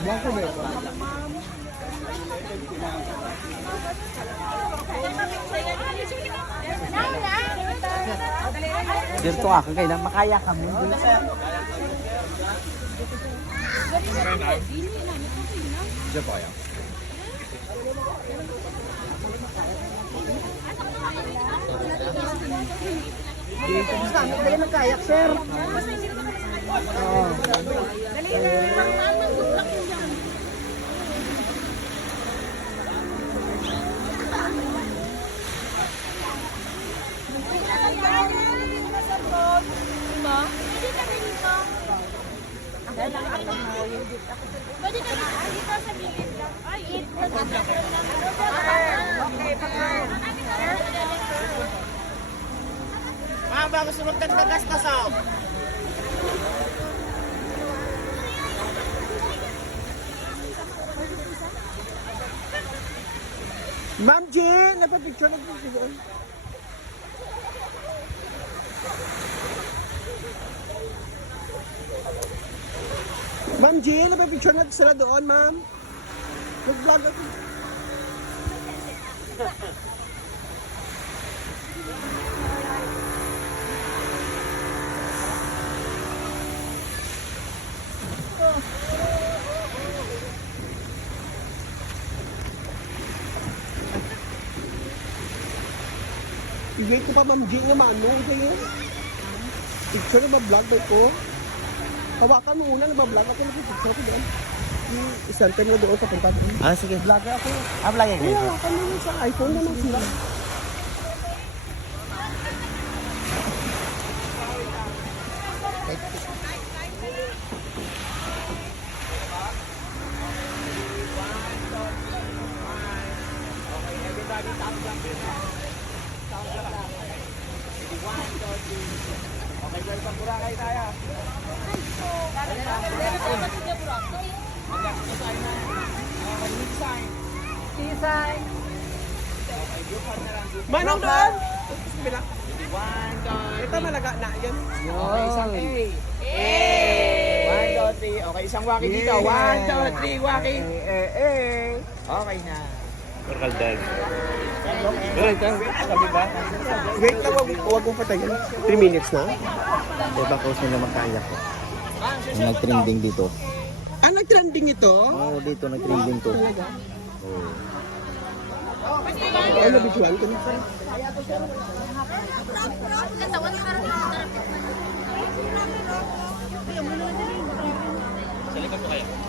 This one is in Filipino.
Bako ba ito? Dito nga kagay lang makaya kami. Diyan po kaya? Dali magkayak, sir. Pwede ka na dito sa gilid lang. Ay, Bago sunod ka tagas na sa. Ma'am G, nagpa-picture na po siya. Ma'am G, nagpa-picture na sila doon, ma'am. Nag-vlog ako. I-wait ko pa Ma'am G nga mano. Picture na ba-vlog ba ko? Hawakan mo una na ba-vlog ako. Nag-picture ko doon. Isang na doon sa punta doon. Ah, sige. Vlogger ako. Ah, vlogger Ay, kayo. hawakan mo sa iPhone naman sila. Manong doon! Bila. Ito malaga na yan. Okay, isang A. One, two, three. Okay, isang waki dito. One, two, three, waki. Okay na. Wait lang, wag mong patayin. 3 minutes na. Diba ko sila magkayak ko. Nag-trending dito. Ah, nag-trending ito? Oo, dito nag-trending to. Ay, nabidyoan ko na. katawan ka rin ng Sa likod ko kayo.